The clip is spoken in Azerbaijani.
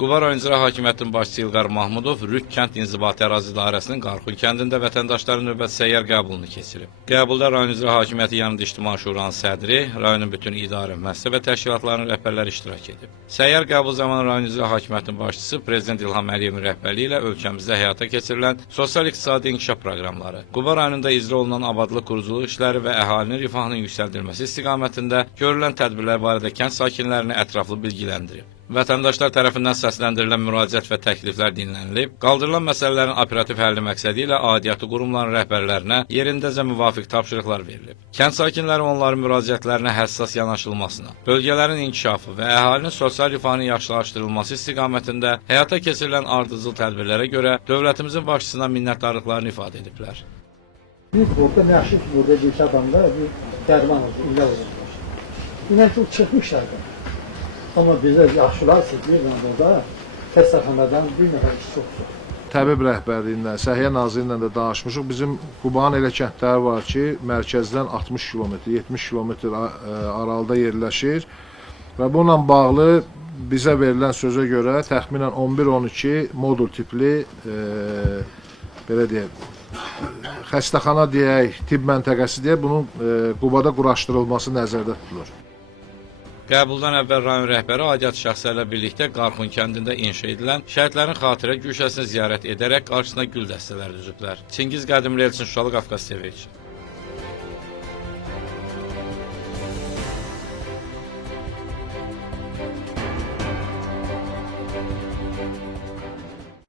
Quba rayon icra hakimiyyətinin başçısı İlqar Mahmudov Rük kənd inzibati ərazi dairəsinin Qarxun kəndində vətəndaşların növbəti səyyar qəbulunu keçirib. Qəbulda rayon icra hakimiyyəti yanında İctimai Şuranın sədri, rayonun bütün idarə, müəssisə və təşkilatlarının rəhbərləri iştirak edib. Səyyar qəbul zamanı rayon icra hakimiyyətinin başçısı Prezident İlham Əliyevin rəhbərliyi ilə ölkəmizdə həyata keçirilən sosial-iqtisadi inkişaf proqramları, Quba rayonunda icra olunan abadlıq quruculuq işləri və əhalinin rifahının yüksəldilməsi istiqamətində görülən tədbirlər barədə kənd sakinlərini ətraflı bilgiləndirib. Vətəndaşlar tərəfindən səsləndirilən müraciət və təkliflər dinlənilib, qaldırılan məsələlərin operativ həlli məqsədi ilə aidiyyatı qurumların rəhbərlərinə yerindəcə müvafiq tapşırıqlar verilib. Kənd sakinləri onların müraciətlərinə həssas yanaşılmasına, bölgələrin inkişafı və əhalinin sosial rifahının yaxşılaşdırılması istiqamətində həyata keçirilən ardıcıl tədbirlərə görə dövlətimizin başçısına minnətdarlıqlarını ifadə ediblər. Biz burada məşhur burada bir adamda bir dərman oldu, illər olmuş. Yine çok çıkmışlardı. Ama bize yaşlılar bir da xəstəxanadan bir nəfər çoxdur. Təbib rəhbərliyindən, Səhiyyə Naziri ilə də danışmışıq. Bizim Qubanın elə kəndləri var ki, mərkəzdən 60 km, 70 km aralıda yerləşir və bununla bağlı bizə verilən sözə görə təxminən 11-12 modul tipli belə deyək, xəstəxana deyək, tibb məntəqəsi deyək, bunun Qubada quraşdırılması nəzərdə tutulur. Qəbuldan əvvəl rayon rəhbəri aidiyyatı şəxslərlə birlikdə Qarxun kəndində inşa edilən şəhidlərin xatirə güşəsini ziyarət edərək qarşısına gül dəstələri düzüblər. Çingiz Qədimli, Elçin Şuşalı, Qafqaz TV.